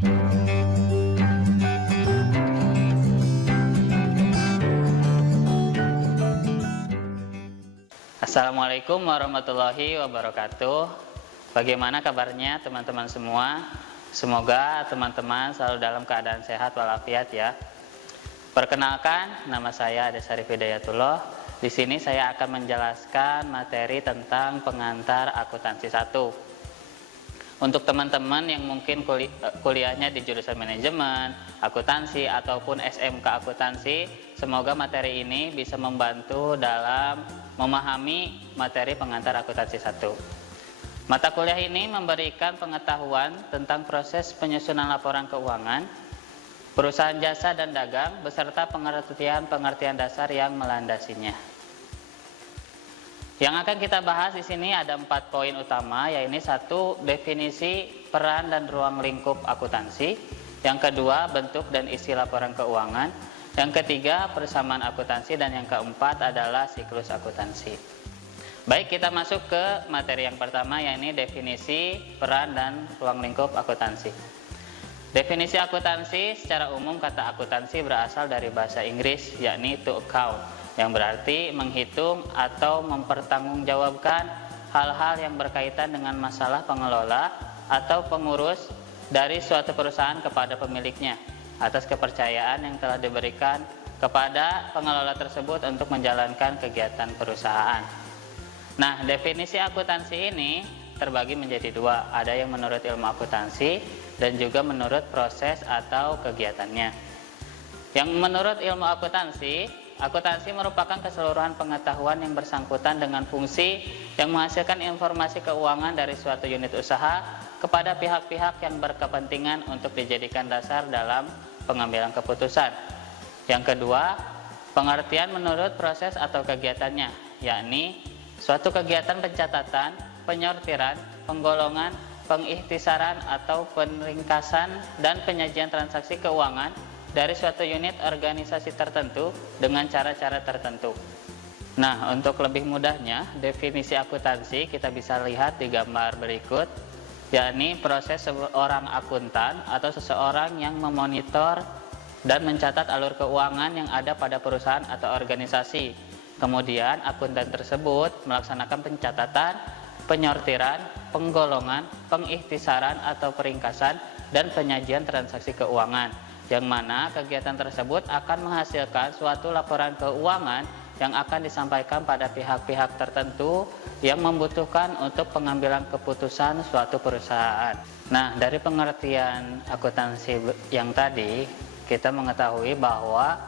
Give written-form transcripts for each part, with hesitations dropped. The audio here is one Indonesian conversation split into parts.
Assalamualaikum warahmatullahi wabarakatuh. Bagaimana kabarnya teman-teman semua? Semoga teman-teman selalu dalam keadaan sehat walafiat ya. Perkenalkan, nama saya Ades Syarif Hidayatullah. Di sini saya akan menjelaskan materi tentang pengantar akuntansi 1. Untuk teman-teman yang mungkin kuliahnya di jurusan manajemen, akuntansi ataupun SMK akuntansi, semoga materi ini bisa membantu dalam memahami materi pengantar akuntansi 1. Mata kuliah ini memberikan pengetahuan tentang proses penyusunan laporan keuangan, perusahaan jasa dan dagang, beserta pengertian dasar yang melandasinya. Yang akan kita bahas di sini ada 4 poin utama, yaitu 1. Definisi, peran dan ruang lingkup akuntansi. Yang kedua, bentuk dan isi laporan keuangan. Yang ketiga, persamaan akuntansi. Dan yang keempat adalah siklus akuntansi. Baik, kita masuk ke materi yang pertama, yaitu definisi, peran dan ruang lingkup akuntansi. Definisi akuntansi, secara umum kata akuntansi berasal dari bahasa Inggris, yakni to account, yang berarti menghitung atau mempertanggungjawabkan hal-hal yang berkaitan dengan masalah pengelola atau pengurus dari suatu perusahaan kepada pemiliknya atas kepercayaan yang telah diberikan kepada pengelola tersebut untuk menjalankan kegiatan perusahaan. Nah, definisi akuntansi ini terbagi menjadi 2, ada yang menurut ilmu akuntansi dan juga menurut proses atau kegiatannya. Yang menurut ilmu akuntansi merupakan keseluruhan pengetahuan yang bersangkutan dengan fungsi yang menghasilkan informasi keuangan dari suatu unit usaha kepada pihak-pihak yang berkepentingan untuk dijadikan dasar dalam pengambilan keputusan. Yang kedua, pengertian menurut proses atau kegiatannya, yakni suatu kegiatan pencatatan, penyortiran, penggolongan, pengikhtisaran atau peringkasan dan penyajian transaksi keuangan dari suatu unit organisasi tertentu dengan cara-cara tertentu. Nah, untuk lebih mudahnya, definisi akuntansi kita bisa lihat di gambar berikut, yakni proses seorang akuntan atau seseorang yang memonitor dan mencatat alur keuangan yang ada pada perusahaan atau organisasi. Kemudian, akuntan tersebut melaksanakan pencatatan, penyortiran, penggolongan, pengikhtisaran atau peringkasan, dan penyajian transaksi keuangan, yang mana kegiatan tersebut akan menghasilkan suatu laporan keuangan yang akan disampaikan pada pihak-pihak tertentu yang membutuhkan untuk pengambilan keputusan suatu perusahaan. Nah, dari pengertian akuntansi yang tadi, kita mengetahui bahwa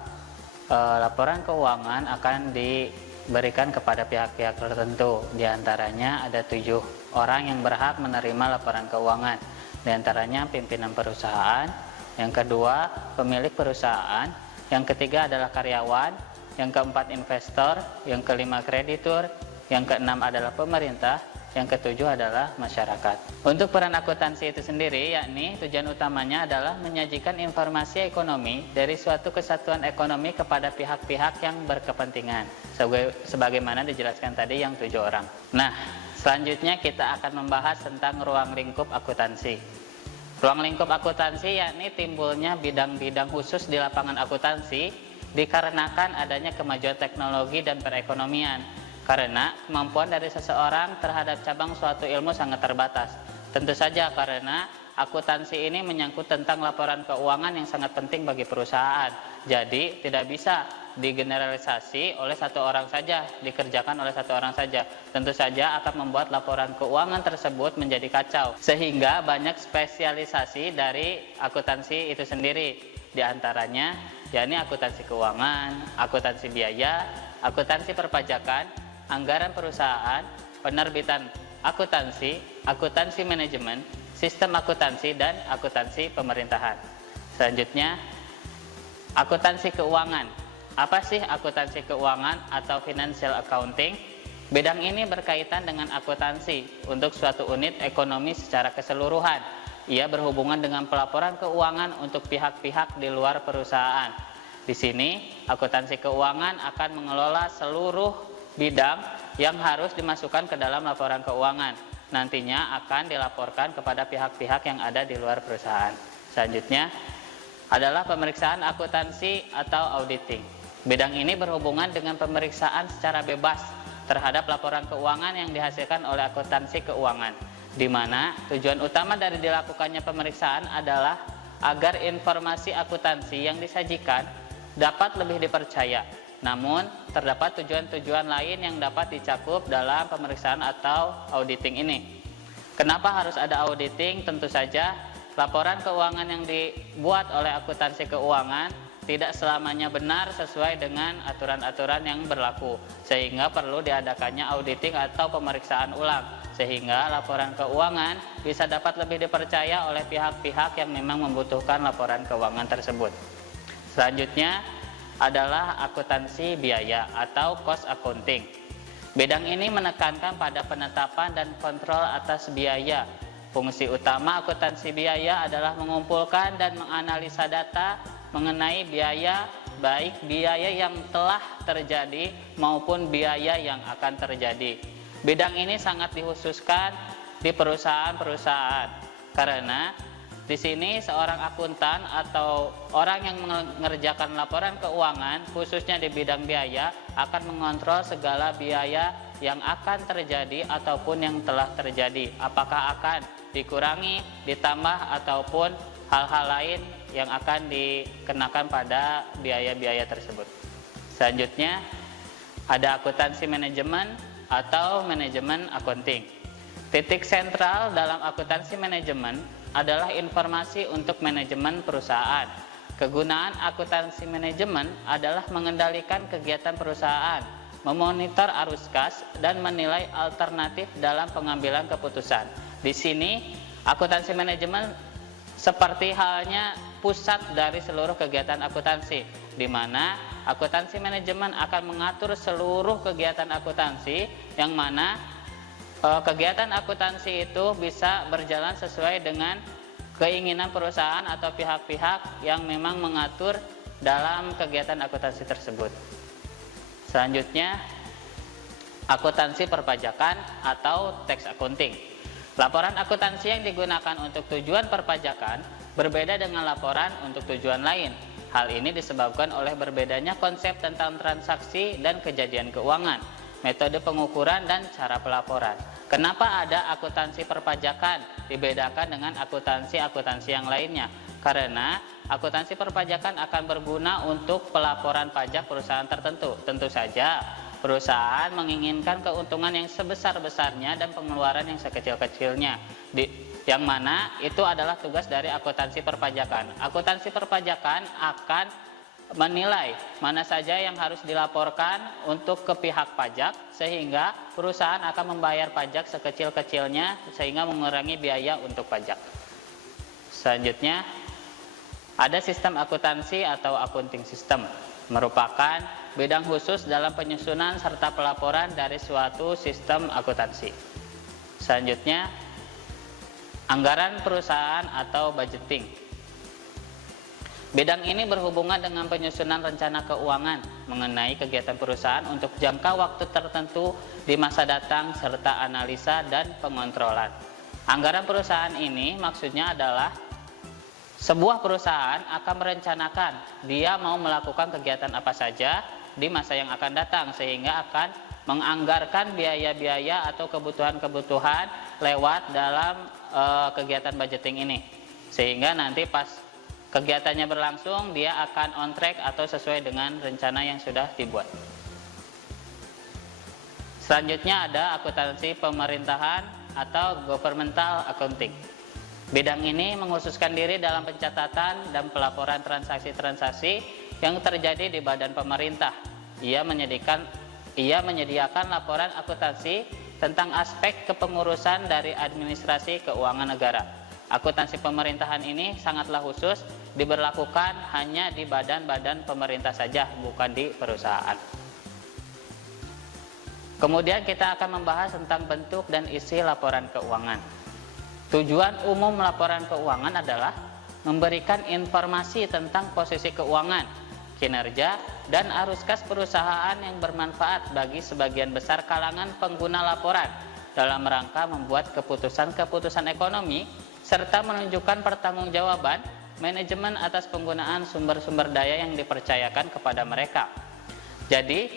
laporan keuangan akan diberikan kepada pihak-pihak tertentu. Di antaranya ada 7 orang yang berhak menerima laporan keuangan. Di antaranya pimpinan perusahaan, yang kedua pemilik perusahaan, yang ketiga adalah karyawan, yang keempat investor, yang kelima kreditur, yang keenam adalah pemerintah, yang ketujuh adalah masyarakat. Untuk peran akuntansi itu sendiri, yakni tujuan utamanya adalah menyajikan informasi ekonomi dari suatu kesatuan ekonomi kepada pihak-pihak yang berkepentingan, sebagaimana dijelaskan tadi yang 7 orang. Nah, selanjutnya kita akan membahas tentang ruang lingkup akuntansi. Ruang lingkup akuntansi yakni timbulnya bidang-bidang khusus di lapangan akuntansi dikarenakan adanya kemajuan teknologi dan perekonomian. Karena kemampuan dari seseorang terhadap cabang suatu ilmu sangat terbatas. Tentu saja karena akuntansi ini menyangkut tentang laporan keuangan yang sangat penting bagi perusahaan. Jadi tidak bisa digeneralisasi oleh satu orang saja, dikerjakan oleh satu orang saja. Tentu saja akan membuat laporan keuangan tersebut menjadi kacau. Sehingga banyak spesialisasi dari akuntansi itu sendiri. Di antaranya yakni akuntansi keuangan, akuntansi biaya, akuntansi perpajakan, anggaran perusahaan, penerbitan akuntansi, akuntansi manajemen, sistem akuntansi, dan akuntansi pemerintahan. Selanjutnya, akuntansi keuangan. Apa sih akuntansi keuangan atau financial accounting? Bidang ini berkaitan dengan akuntansi untuk suatu unit ekonomi secara keseluruhan. Ia berhubungan dengan pelaporan keuangan untuk pihak-pihak di luar perusahaan. Di sini, akuntansi keuangan akan mengelola seluruh bidang yang harus dimasukkan ke dalam laporan keuangan. Nantinya akan dilaporkan kepada pihak-pihak yang ada di luar perusahaan. Selanjutnya adalah pemeriksaan akuntansi atau auditing. Bidang ini berhubungan dengan pemeriksaan secara bebas terhadap laporan keuangan yang dihasilkan oleh akuntansi keuangan, di mana tujuan utama dari dilakukannya pemeriksaan adalah agar informasi akuntansi yang disajikan dapat lebih dipercaya. Namun, terdapat tujuan-tujuan lain yang dapat dicakup dalam pemeriksaan atau auditing ini. Kenapa harus ada auditing? Tentu saja, laporan keuangan yang dibuat oleh akuntansi keuangan tidak selamanya benar sesuai dengan aturan-aturan yang berlaku, sehingga perlu diadakannya auditing atau pemeriksaan ulang, sehingga laporan keuangan bisa dapat lebih dipercaya oleh pihak-pihak yang memang membutuhkan laporan keuangan tersebut. Selanjutnya adalah akuntansi biaya atau cost accounting. Bidang ini menekankan pada penetapan dan kontrol atas biaya. Fungsi utama akuntansi biaya adalah mengumpulkan dan menganalisa data mengenai biaya, baik biaya yang telah terjadi maupun biaya yang akan terjadi. Bidang ini sangat dikhususkan di perusahaan-perusahaan karena di sini seorang akuntan atau orang yang mengerjakan laporan keuangan khususnya di bidang biaya akan mengontrol segala biaya yang akan terjadi ataupun yang telah terjadi, apakah akan dikurangi, ditambah ataupun hal-hal lain yang akan dikenakan pada biaya-biaya tersebut. Selanjutnya ada akuntansi manajemen atau manajemen accounting. Titik sentral dalam akuntansi manajemen adalah informasi untuk manajemen perusahaan. Kegunaan akuntansi manajemen adalah mengendalikan kegiatan perusahaan, memonitor arus kas, dan menilai alternatif dalam pengambilan keputusan. Di sini, akuntansi manajemen seperti halnya pusat dari seluruh kegiatan akuntansi, di mana akuntansi manajemen akan mengatur seluruh kegiatan akuntansi, yang mana kegiatan akuntansi itu bisa berjalan sesuai dengan keinginan perusahaan atau pihak-pihak yang memang mengatur dalam kegiatan akuntansi tersebut. Selanjutnya, akuntansi perpajakan atau tax accounting. Laporan akuntansi yang digunakan untuk tujuan perpajakan berbeda dengan laporan untuk tujuan lain. Hal ini disebabkan oleh berbedanya konsep tentang transaksi dan kejadian keuangan, metode pengukuran, dan cara pelaporan. Kenapa ada akuntansi perpajakan dibedakan dengan akuntansi yang lainnya? Karena akuntansi perpajakan akan berguna untuk pelaporan pajak perusahaan tertentu. Tentu saja perusahaan menginginkan keuntungan yang sebesar-besarnya dan pengeluaran yang sekecil-kecilnya, yang mana itu adalah tugas dari akuntansi perpajakan. Akuntansi perpajakan akan menilai mana saja yang harus dilaporkan untuk ke pihak pajak sehingga perusahaan akan membayar pajak sekecil-kecilnya sehingga mengurangi biaya untuk pajak. Selanjutnya ada sistem akuntansi atau accounting system, merupakan bidang khusus dalam penyusunan serta pelaporan dari suatu sistem akuntansi. Selanjutnya anggaran perusahaan atau budgeting. Bidang ini berhubungan dengan penyusunan rencana keuangan mengenai kegiatan perusahaan untuk jangka waktu tertentu di masa datang serta analisa dan pengontrolan. Anggaran perusahaan ini maksudnya adalah sebuah perusahaan akan merencanakan dia mau melakukan kegiatan apa saja di masa yang akan datang sehingga akan menganggarkan biaya-biaya atau kebutuhan-kebutuhan lewat dalam kegiatan budgeting ini. Sehingga nanti pas kegiatannya berlangsung, dia akan on track atau sesuai dengan rencana yang sudah dibuat. Selanjutnya ada akuntansi pemerintahan atau governmental accounting. Bidang ini mengkhususkan diri dalam pencatatan dan pelaporan transaksi-transaksi yang terjadi di badan pemerintah. Ia menyediakan laporan akuntansi tentang aspek kepengurusan dari administrasi keuangan negara. Akuntansi pemerintahan ini sangatlah khusus, diberlakukan hanya di badan-badan pemerintah saja, bukan di perusahaan. Kemudian kita akan membahas tentang bentuk dan isi laporan keuangan. Tujuan umum laporan keuangan adalah memberikan informasi tentang posisi keuangan, kinerja, dan arus kas perusahaan yang bermanfaat bagi sebagian besar kalangan pengguna laporan dalam rangka membuat keputusan-keputusan ekonomi serta menunjukkan pertanggungjawaban manajemen atas penggunaan sumber-sumber daya yang dipercayakan kepada mereka. Jadi,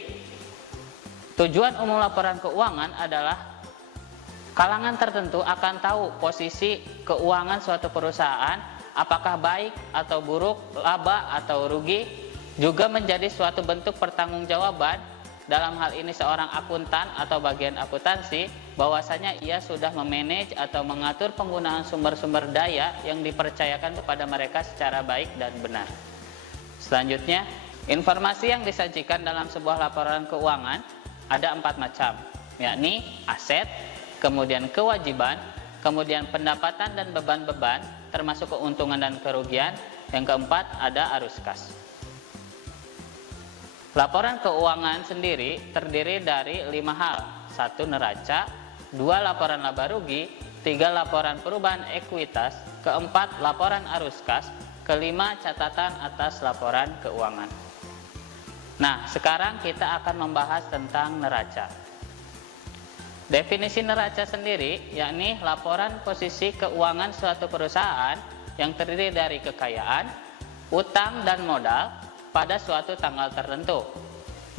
tujuan umum laporan keuangan adalah kalangan tertentu akan tahu posisi keuangan suatu perusahaan, apakah baik atau buruk, laba atau rugi, juga menjadi suatu bentuk pertanggungjawaban dalam hal ini seorang akuntan atau bagian akuntansi, bahwasanya ia sudah memanage atau mengatur penggunaan sumber-sumber daya yang dipercayakan kepada mereka secara baik dan benar. Selanjutnya, informasi yang disajikan dalam sebuah laporan keuangan ada 4 macam, yakni aset, kemudian kewajiban, kemudian pendapatan dan beban-beban, termasuk keuntungan dan kerugian, yang keempat ada arus kas. Laporan keuangan sendiri terdiri dari 5 hal. 1 neraca, 2 laporan laba rugi, 3 laporan perubahan ekuitas, keempat laporan arus kas, kelima catatan atas laporan keuangan. Nah, sekarang kita akan membahas tentang neraca. Definisi neraca sendiri yakni laporan posisi keuangan suatu perusahaan yang terdiri dari kekayaan, utang dan modal pada suatu tanggal tertentu.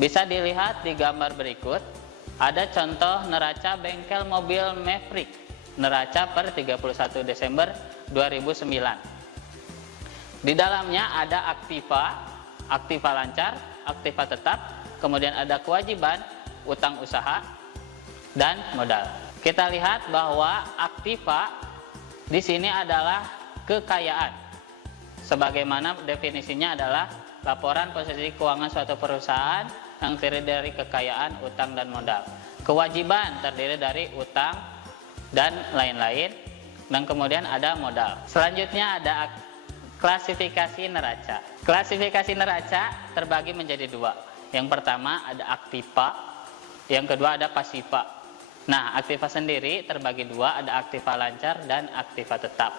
Bisa dilihat di gambar berikut. Ada contoh neraca bengkel mobil Maverick, neraca per 31 Desember 2009. Di dalamnya ada aktiva, aktiva lancar, aktiva tetap, kemudian ada kewajiban, utang usaha, dan modal. Kita lihat bahwa aktiva di sini adalah kekayaan. Sebagaimana definisinya adalah laporan posisi keuangan suatu perusahaan yang terdiri dari kekayaan, utang, dan modal. Kewajiban terdiri dari utang dan lain-lain, dan kemudian ada modal. Selanjutnya ada klasifikasi neraca. Klasifikasi neraca terbagi menjadi 2. Yang pertama ada aktiva, yang kedua ada pasiva. Nah, aktiva sendiri terbagi 2, ada aktiva lancar dan aktiva tetap.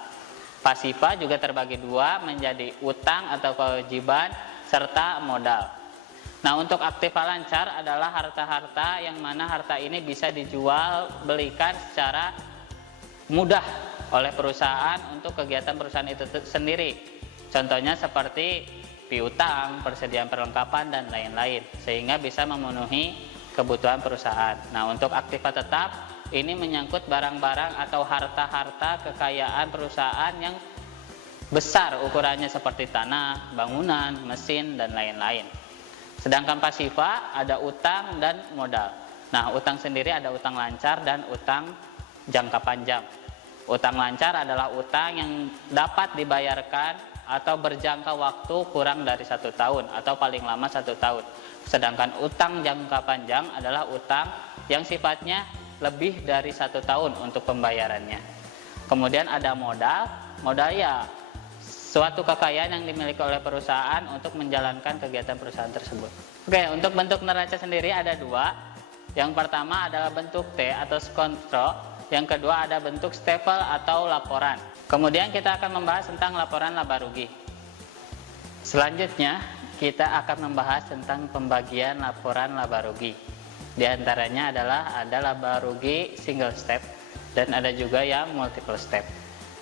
Pasiva juga terbagi 2 menjadi utang atau kewajiban serta modal. Nah, untuk aktiva lancar adalah harta-harta yang mana harta ini bisa dijual belikan secara mudah oleh perusahaan untuk kegiatan perusahaan itu sendiri. Contohnya seperti piutang, persediaan perlengkapan, dan lain-lain, sehingga bisa memenuhi kebutuhan perusahaan. Nah, untuk aktiva tetap ini menyangkut barang-barang atau harta-harta kekayaan perusahaan yang besar ukurannya seperti tanah, bangunan, mesin, dan lain-lain. Sedangkan pasiva ada utang dan modal. Nah, utang sendiri ada utang lancar dan utang jangka panjang. Utang lancar adalah utang yang dapat dibayarkan atau berjangka waktu kurang dari 1 tahun atau paling lama 1 tahun. Sedangkan utang jangka panjang adalah utang yang sifatnya lebih dari 1 tahun untuk pembayarannya. Kemudian ada modal. Modal ya suatu kekayaan yang dimiliki oleh perusahaan untuk menjalankan kegiatan perusahaan tersebut. Oke, untuk bentuk neraca sendiri ada 2. Yang pertama adalah bentuk T atau skontro, yang kedua ada bentuk stempel atau laporan. Kemudian kita akan membahas tentang laporan laba rugi. Selanjutnya kita akan membahas tentang pembagian laporan laba rugi. Di antaranya adalah ada laba rugi single step dan ada juga yang multiple step.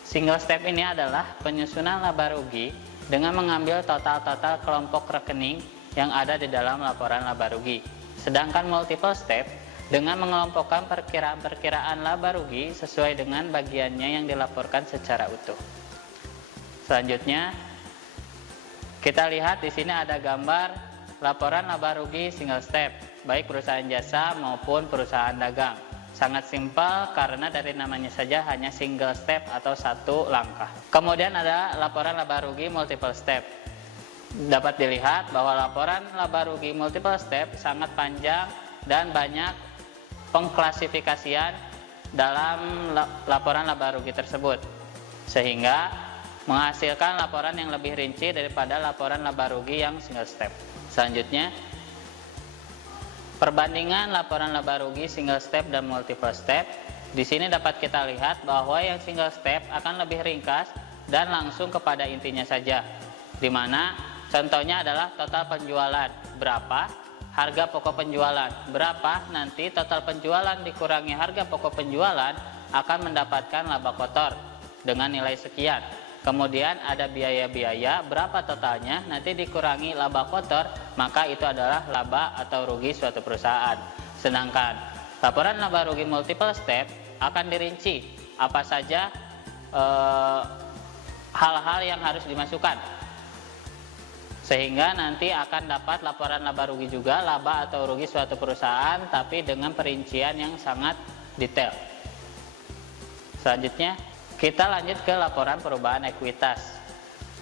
Single step ini adalah penyusunan laba rugi dengan mengambil total-total kelompok rekening yang ada di dalam laporan laba rugi. Sedangkan multiple step dengan mengelompokkan perkiraan-perkiraan laba rugi sesuai dengan bagiannya yang dilaporkan secara utuh. Selanjutnya, kita lihat di sini ada gambar laporan laba rugi single step, baik perusahaan jasa maupun perusahaan dagang. Sangat simpel karena dari namanya saja hanya single step atau 1 langkah. Kemudian ada laporan laba rugi multiple step. Dapat dilihat bahwa laporan laba rugi multiple step sangat panjang dan banyak pengklasifikasian dalam laporan laba rugi tersebut, sehingga menghasilkan laporan yang lebih rinci daripada laporan laba rugi yang single step. Selanjutnya, perbandingan laporan laba rugi single step dan multiple step. Di sini dapat kita lihat bahwa yang single step akan lebih ringkas dan langsung kepada intinya saja. Di mana contohnya adalah total penjualan berapa, harga pokok penjualan berapa, nanti total penjualan dikurangi harga pokok penjualan akan mendapatkan laba kotor dengan nilai sekian. kemudian ada biaya-biaya, berapa totalnya, nanti dikurangi laba kotor, maka itu adalah laba atau rugi suatu perusahaan. Sedangkan laporan laba rugi multiple step akan dirinci apa saja hal-hal yang harus dimasukkan, sehingga nanti akan dapat laporan laba rugi juga, laba atau rugi suatu perusahaan, tapi dengan perincian yang sangat detail. Selanjutnya kita lanjut ke laporan perubahan ekuitas.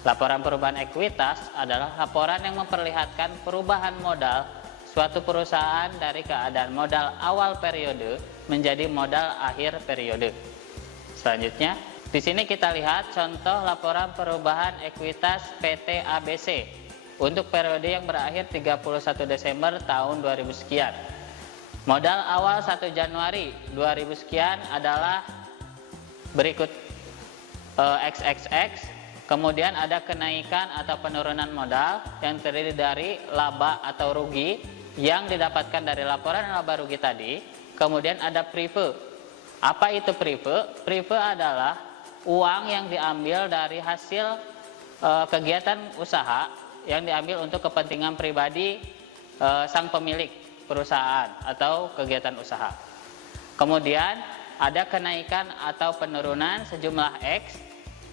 Laporan perubahan ekuitas adalah laporan yang memperlihatkan perubahan modal suatu perusahaan dari keadaan modal awal periode menjadi modal akhir periode. Selanjutnya, di sini kita lihat contoh laporan perubahan ekuitas PT ABC untuk periode yang berakhir 31 Desember tahun 2000 sekian. Modal awal 1 Januari 2000 sekian adalah berikut XXX, kemudian ada kenaikan atau penurunan modal yang terdiri dari laba atau rugi yang didapatkan dari laporan laba rugi tadi, kemudian ada prive. Apa itu prive? Prive adalah uang yang diambil dari hasil kegiatan usaha yang diambil untuk kepentingan pribadi sang pemilik perusahaan atau kegiatan usaha. Kemudian ada kenaikan atau penurunan sejumlah X,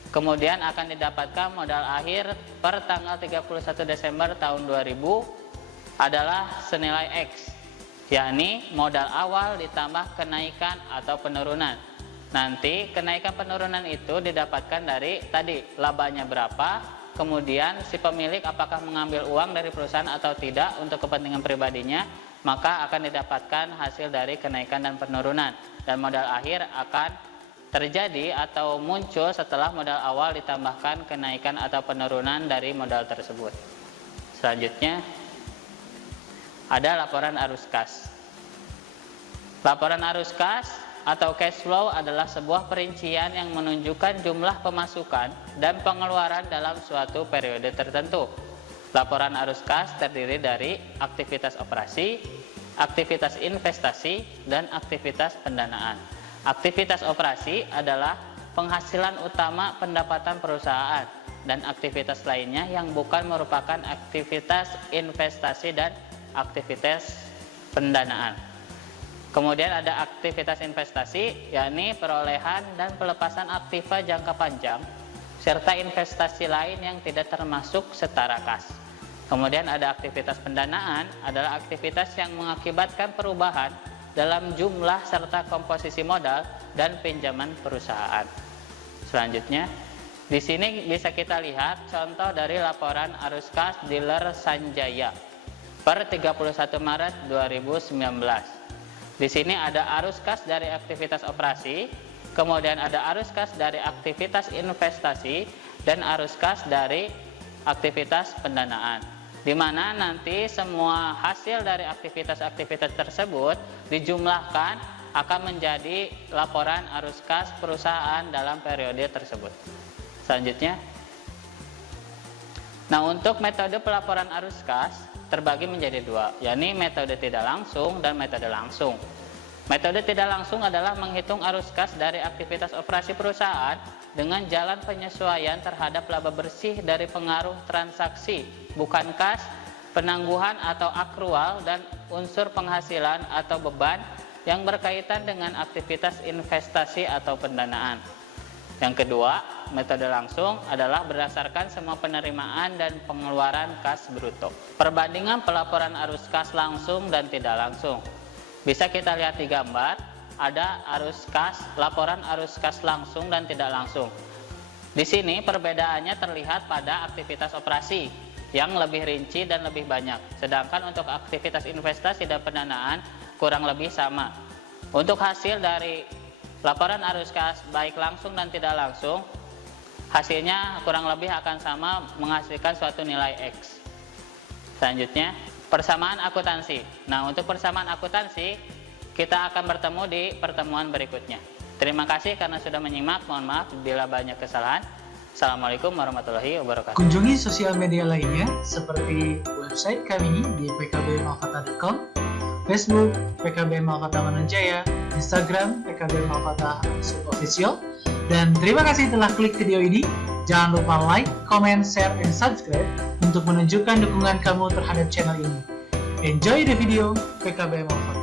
kemudian akan didapatkan modal akhir per tanggal 31 Desember tahun 2000 adalah senilai X, yakni modal awal ditambah kenaikan atau penurunan. Nanti kenaikan penurunan itu didapatkan dari tadi labanya berapa, kemudian si pemilik apakah mengambil uang dari perusahaan atau tidak untuk kepentingan pribadinya, maka akan didapatkan hasil dari kenaikan dan penurunan, dan modal akhir akan terjadi atau muncul setelah modal awal ditambahkan kenaikan atau penurunan dari modal tersebut. Selanjutnya ada laporan arus kas. Laporan arus kas atau cash flow adalah sebuah perincian yang menunjukkan jumlah pemasukan dan pengeluaran dalam suatu periode tertentu. Laporan arus kas terdiri dari aktivitas operasi, aktivitas investasi, dan aktivitas pendanaan. Aktivitas operasi adalah penghasilan utama pendapatan perusahaan, dan aktivitas lainnya yang bukan merupakan aktivitas investasi dan aktivitas pendanaan. Kemudian ada aktivitas investasi, yakni perolehan dan pelepasan aktiva jangka panjang, serta investasi lain yang tidak termasuk setara kas. Kemudian ada aktivitas pendanaan, adalah aktivitas yang mengakibatkan perubahan dalam jumlah serta komposisi modal dan pinjaman perusahaan. Selanjutnya, di sini bisa kita lihat contoh dari laporan arus kas dealer Sanjaya per 31 Maret 2019. Di sini ada arus kas dari aktivitas operasi, kemudian ada arus kas dari aktivitas investasi, dan arus kas dari aktivitas pendanaan, di mana nanti semua hasil dari aktivitas-aktivitas tersebut dijumlahkan akan menjadi laporan arus kas perusahaan dalam periode tersebut. Selanjutnya, nah untuk metode pelaporan arus kas terbagi menjadi dua, yakni metode tidak langsung dan metode langsung. Metode tidak langsung adalah menghitung arus kas dari aktivitas operasi perusahaan dengan jalan penyesuaian terhadap laba bersih dari pengaruh transaksi, bukan kas, penangguhan atau akrual, dan unsur penghasilan atau beban yang berkaitan dengan aktivitas investasi atau pendanaan. Yang kedua, metode langsung adalah berdasarkan semua penerimaan dan pengeluaran kas bruto. Perbandingan pelaporan arus kas langsung dan tidak langsung. Bisa kita lihat di gambar, ada arus kas, laporan arus kas langsung dan tidak langsung. Di sini perbedaannya terlihat pada aktivitas operasi yang lebih rinci dan lebih banyak. Sedangkan untuk aktivitas investasi dan pendanaan kurang lebih sama. Untuk hasil dari laporan arus kas baik langsung dan tidak langsung, hasilnya kurang lebih akan sama, menghasilkan suatu nilai X. Selanjutnya, persamaan akuntansi. Nah, untuk persamaan akuntansi kita akan bertemu di pertemuan berikutnya. Terima kasih karena sudah menyimak. Mohon maaf bila banyak kesalahan. Assalamualaikum warahmatullahi wabarakatuh. Kunjungi sosial media lainnya seperti website kami di pkbmalfata.com, Facebook PKB Malfata Mananjaya, Instagram PKB Malfata Official, dan terima kasih telah klik video ini. Jangan lupa like, comment, share, dan subscribe untuk menunjukkan dukungan kamu terhadap channel ini. Enjoy the video, PKBM Alpha.